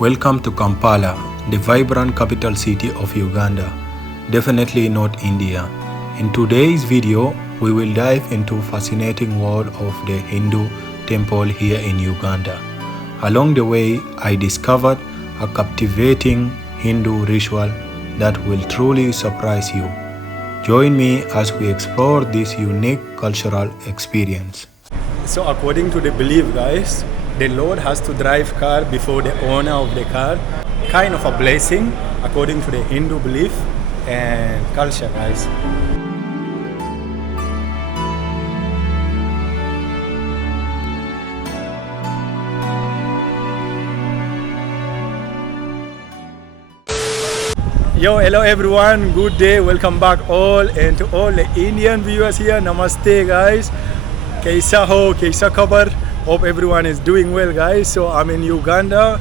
Welcome to Kampala, the vibrant capital city of Uganda. Definitely not India. In today's video, we will dive into fascinating world of the Hindu temple here in Uganda. Along the way, I discovered a captivating Hindu ritual that will truly surprise you. Join me as we explore this unique cultural experience. So according to the belief, guys, the Lord has to drive car before the owner of the car. Kind of a blessing according to the Hindu belief and culture, guys. Yo, hello everyone, good day, welcome back all, and to all the Indian viewers here, namaste guys. Kaisa ho, kaisa khabar. Hope everyone is doing well, guys. So I'm in Uganda,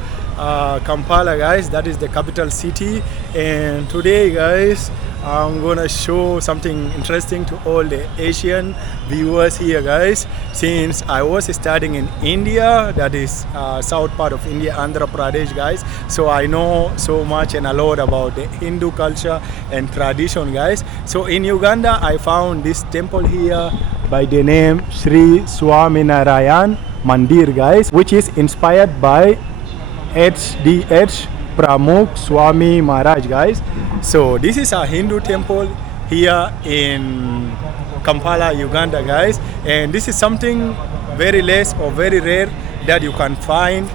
Kampala, guys. That is the capital city. And today, guys, I'm gonna show something interesting to all the Asian viewers here, guys. Since I was studying in India, that is south part of India, Andhra Pradesh, guys. So I know so much and a lot about the Hindu culture and tradition, guys. So in Uganda, I found this temple here by the name Sri Swaminarayan Mandir, guys, which is inspired by HDH Pramukh Swami Maharaj, guys. So this is a Hindu temple here in Kampala, Uganda, guys, and this is something very less or very rare that you can find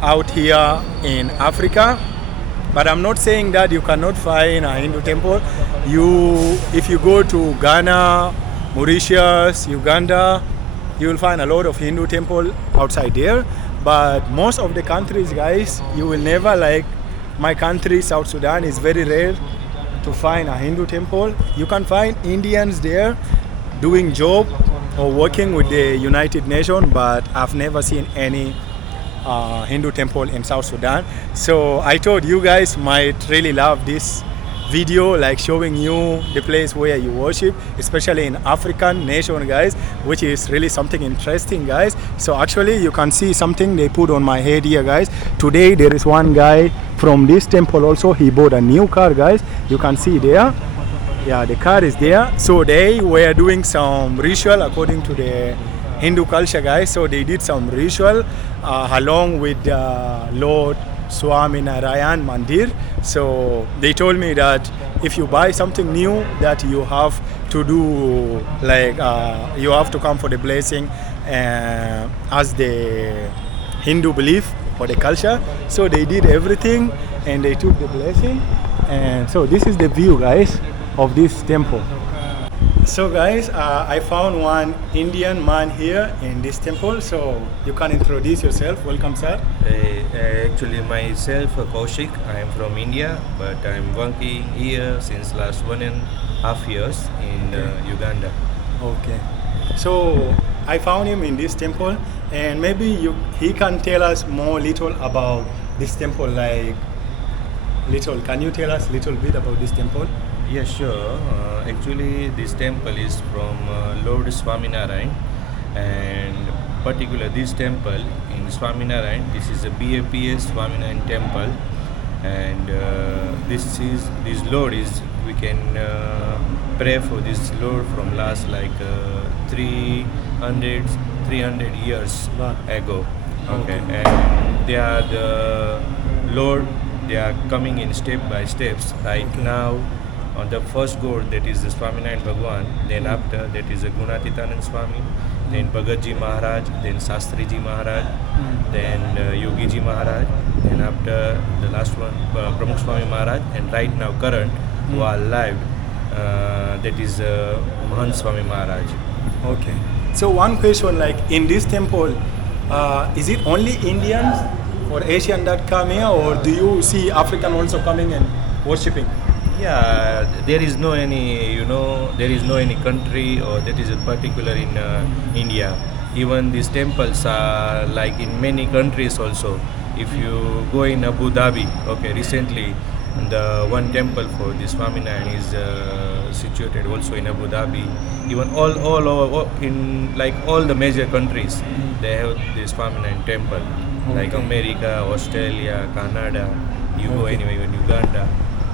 out here in Africa. But I'm not saying that you cannot find a Hindu temple. If you go to Ghana, Mauritius, Uganda, you will find a lot of Hindu temple outside there. But most of the countries, guys, you will never, like my country, South Sudan, is very rare to find a Hindu temple. You can find Indians there doing job or working with the United Nations, but I've never seen any Hindu temple in South Sudan. So I thought you guys might really love this video, like showing you the place where you worship, especially in African nation, guys, which is really something interesting, guys. So actually you can see something they put on my head here, guys. Today there is one guy from this temple also. He bought a new car, guys. You can see there, yeah, the car is there. So they were doing some ritual according to the Hindu culture, guys. So they did some ritual along with Lord Swaminarayan Mandir. So they told me that if you buy something new, that you have to do, like you have to come for the blessing as the Hindu belief or the culture. So they did everything and they took the blessing. And so this is the view, guys, of this temple. So guys, I found one Indian man here in this temple, so you can introduce yourself. Welcome, sir. Actually, myself, Kaushik. I am from India, but I am working here since last 1.5 years in Uganda. Okay. So I found him in this temple, and maybe he can tell us more little about this temple. Like little, can you tell us a little bit about this temple? Yeah, sure. Actually, this temple is from Lord Swaminarayan, and particular this temple in Swaminarayan, this is a BAPS Swaminarayan temple, and this Lord is, we can pray for this Lord from last like 300 years ago. Okay, and they are the Lord. They are coming in step by steps. Right now, on the first god, that is the Swaminarayan Bhagwan, then after that is a Gunatitanand Swami, then Bhagatji Maharaj, then Shastriji Maharaj, then Yogiji Maharaj, then after the last one, Pramukh Swami Maharaj, and right now current who are alive, that is Mahant Swami Maharaj. Okay. So one question, like in this temple, is it only Indians or Asian that come here, or do you see African also coming and worshipping? Yeah, there is no any, there is no any country or that is particular in India. Even these temples are like in many countries also. If you go in Abu Dhabi, okay, recently The one temple for this Swaminarayan is situated also in Abu Dhabi. Even all in like all the major countries, they have this Swaminarayan temple. Like Okay. America, Australia, Canada, you go Okay. anywhere, even Uganda.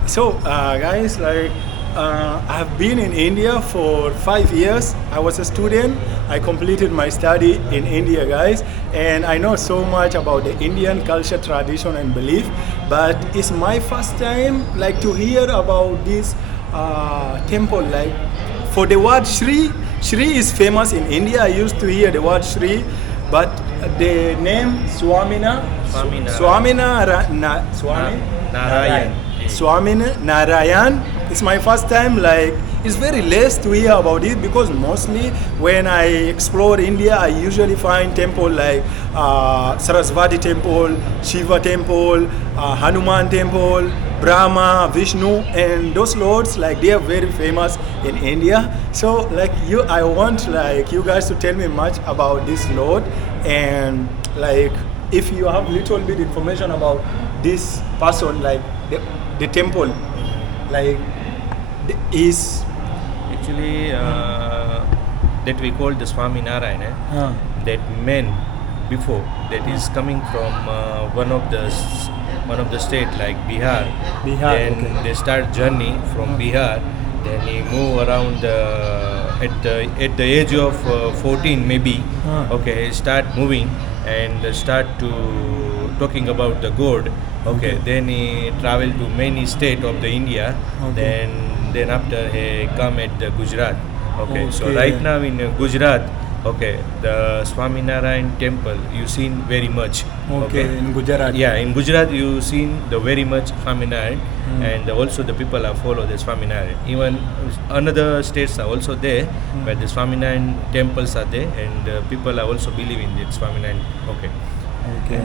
So, guys, like, I've been in India for 5 years. I was a student. I completed my study in India, guys, and I know so much about the Indian culture, tradition, and belief. But it's my first time, like, to hear about this temple. Like, for the word Shri, Shri is famous in India. I used to hear the word Shri, but the name Narayan. Narayan. It's my first time, like, it's very less to hear about it because mostly when I explore India, I usually find temple like Sarasvati temple, Shiva temple, Hanuman temple, Brahma, Vishnu, and those lords, like, they are very famous in India. So, like, I want, like, you guys to tell me much about this lord, and, like, if you have little bit information about this person, like the temple, like, is Actually, that we call the Swaminarayan, that men before that is coming from one of the state like Bihar. Then okay. they start journey from Bihar. Then he move around at the age of 14 maybe. Okay, he start moving and start to talking about the God. Okay, then he travel to many state of the India. Okay. Then after he come at the Gujarat. Okay, so Okay. right now in Gujarat, okay, the Swaminarayan temple you seen very much. Okay, in Gujarat. Yeah, in Gujarat you seen the very much Swaminarayan, and also the people are follow the Swaminarayan. Even another states are also there, where the Swaminarayan temples are there, and people are also believing in the Swaminarayan. Okay. Okay.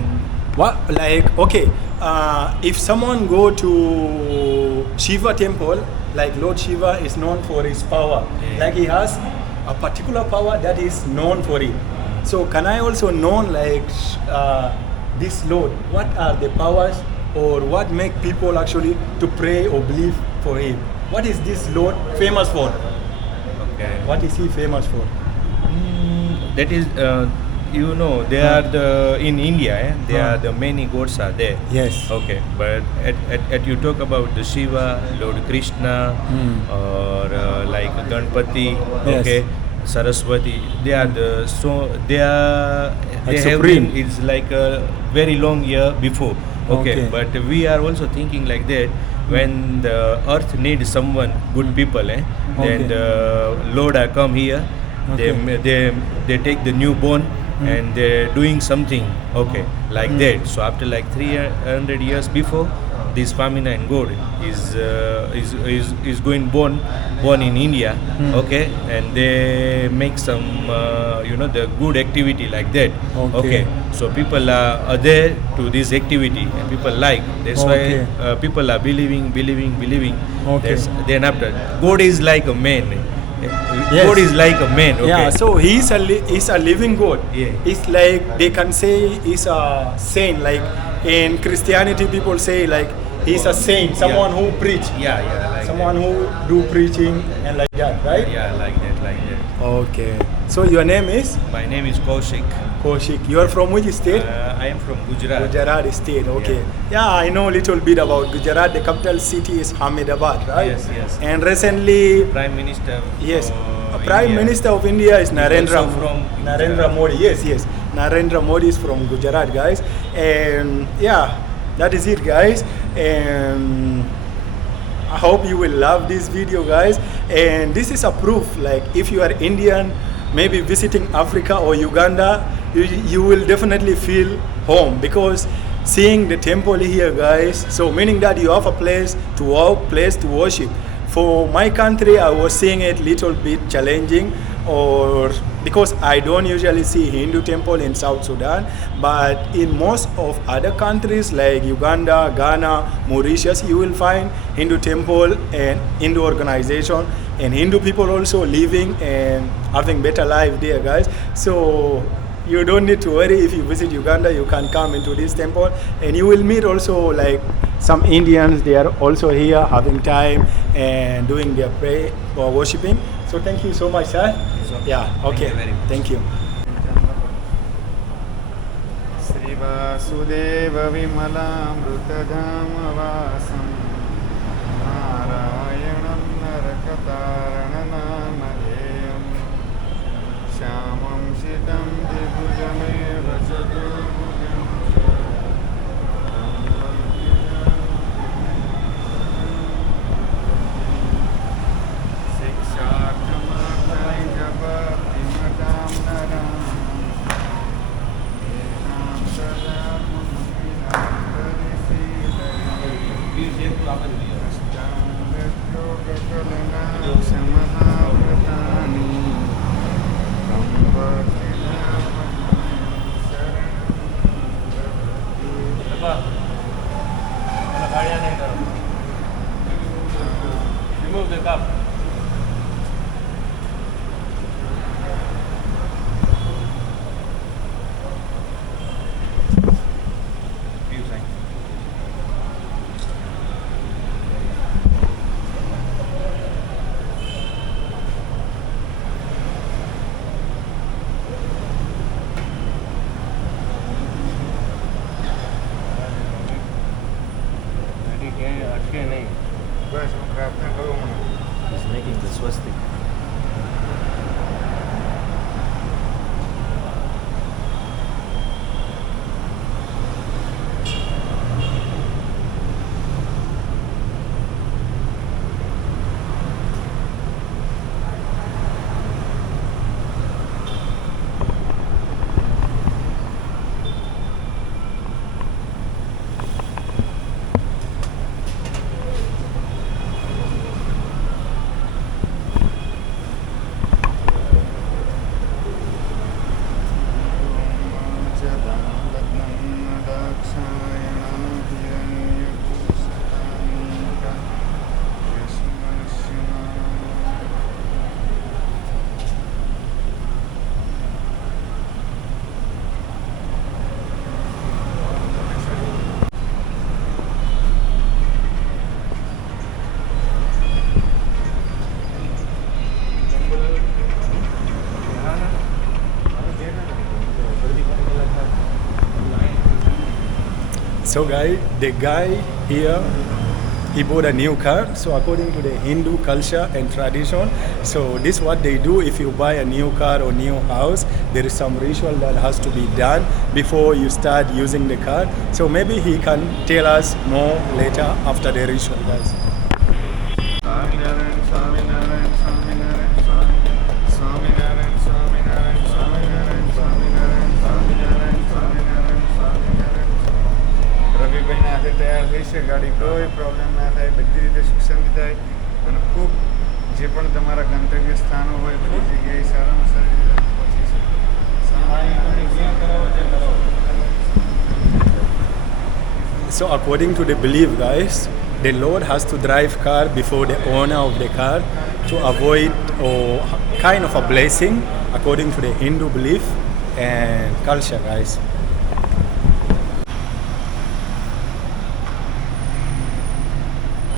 What, like, okay, if someone go to Shiva temple, like Lord Shiva is known for his power, Yeah. like he has a particular power that is known for it. So can I also know, like, this Lord, what are the powers or what make people actually to pray or believe for him? What is this Lord famous for? Okay. What is he famous for? That is, there are the in India. There are the many gods are there. Yes. Okay, but at you talk about the Shiva, Lord Krishna, or like Ganpati. Yes. Okay, Saraswati. They are they Like have supreme. been. It's like a very long year before. Okay, Okay. but we are also thinking like that. When the earth needs someone, good people, Okay. then the Lord are come here. Okay. They take the newborn and they're doing something, okay, like that. So after like 300 years before, this Swaminarayan God is going born in India, okay, and they make some the good activity like that, Okay. So people are there to this activity and people like. That's Okay. why people are believing. Okay. Then after, God is like a man. Yes. God is like a man. Okay. Yeah, so he's a living God. Yeah. It's like they can say he's a saint. Like in Christianity, people say like he's a saint, someone who preach, Yeah, like someone who do preaching and like that, right? that. Yeah, like that. Okay. So your name is My name is Kaushik. Kaushik. You are from which state? I am from Gujarat. Gujarat state. Okay. Yeah, I know a little bit about Gujarat. The capital city is Ahmedabad, right? Yes. And recently, Prime Minister. yes, for Prime India. Minister of India is Narendra also from Narendra Gujarat. Modi. Yes. Narendra Modi is from Gujarat, guys. And yeah, that is it, guys. And I hope you will love this video, guys. And this is a proof, like, if you are Indian, maybe visiting Africa or Uganda, you will definitely feel home because seeing the temple here, guys, so meaning that you have a place to walk, place to worship. For my country, I was seeing it little bit challenging, or because I don't usually see Hindu temple in South Sudan, but in most of other countries like Uganda, Ghana, Mauritius, you will find Hindu temple and Hindu organization and Hindu people also living and having better life there, guys. So you don't need to worry. If you visit Uganda, you can come into this temple, and you will meet also like some Indians. They are also here having time and doing their prayer or worshiping. So thank you so much, sir. Yeah. Okay. you very much. Thank you. Shri Vasudev विमलामृतधामवासं नारायणं नरकतारणनामधेयं श्यामं शितं द्विभुजमेव चतुर्भुजं शिक्षार्थमार्थैकभक्तिमतां नरां Remove the cup. બસ હું પ્રાર્થના કરું મને He's making the swastika. So the guy here, he bought a new car. So according to the Hindu culture and tradition, so this is what they do. If you buy a new car or new house, there is some ritual that has to be done before you start using the car. So maybe he can tell us more later after the ritual, guys. Swaminarayan Swaminarayan Swaminarayan Swaminarayan Swaminarayan Swaminarayan Swaminarayan Swaminarayan Swaminarayan Swaminarayan રવિભાઈના હાથે તૈયાર થઈ છે ગાડી, કોઈ problem ના થાય, બધી રીતે સુખ શાંતિ થાય અને ખૂબ જે પણ તમારા ગંતવ્ય સ્થાનો હોય બધી જગ્યાએ સારામાં સારી રીતે પહોંચી શકે. So according to the belief, guys, the Lord has to drive car before the owner of the car to avoid or kind of a blessing according to the Hindu belief and culture, guys.